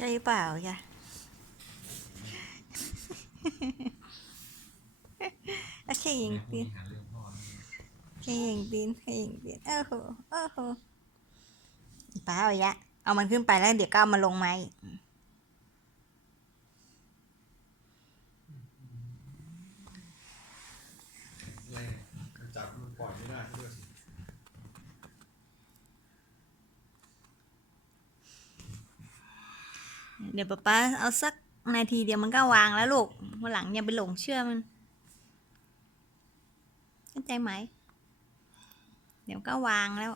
ใช่เปล่าจ้ะโอเคยิงตีนหาเรื่องพ่อโอเคยิงตีนโอเคยิงตีนโอ้โหโอ้โหป้าเอาอีกอะเอามันขึ้นไปแล้วเดี๋ยวก็เอามาลงมาอีกแรงจับมันปล่อยไม่ได้ด้วยสิ เดี๋ยวป๊าป๊าเอาสักนาทีเดียวมันก็วางแล้วลูกวันหลังอย่าไปหลงเชื่อมันเข้าใจไหม เดี๋ยวก็วางแล้ว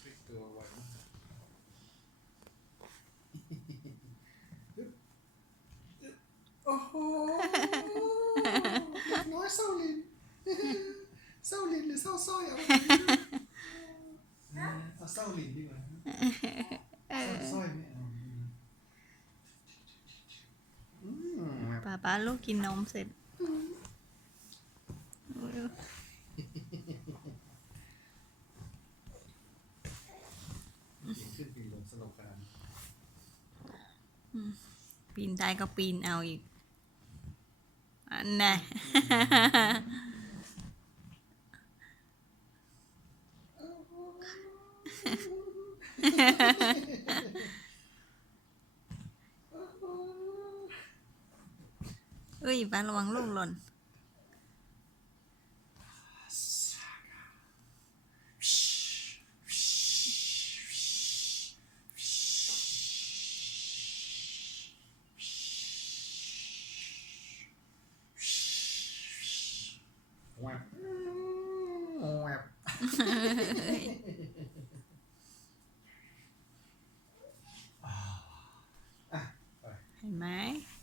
พลิกตัวไวมากโอ้โหเด็กน้อยเศร้าลิน เศร้าลินหรือเศร้าสร้อยเอาเอาเศร้าลินดีกว่าเศร้าสร้อยไม่เอาอืมป้าป้าลูกกินนมเสร็จปีนขึ้นปีนลงสนุกขนาดนี้ปีนได้ก็ปีนเอาอีก อันน่ะ เอ้ยป้าระวังลูกหล่นแวบแวบอะไป เห็นไหม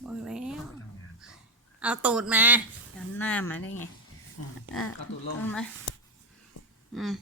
บอกแล้วทำงานต่อเอาตูดมาเอาหน้ามาได้ไงอืมอะเอาตูดลงเอามาอืม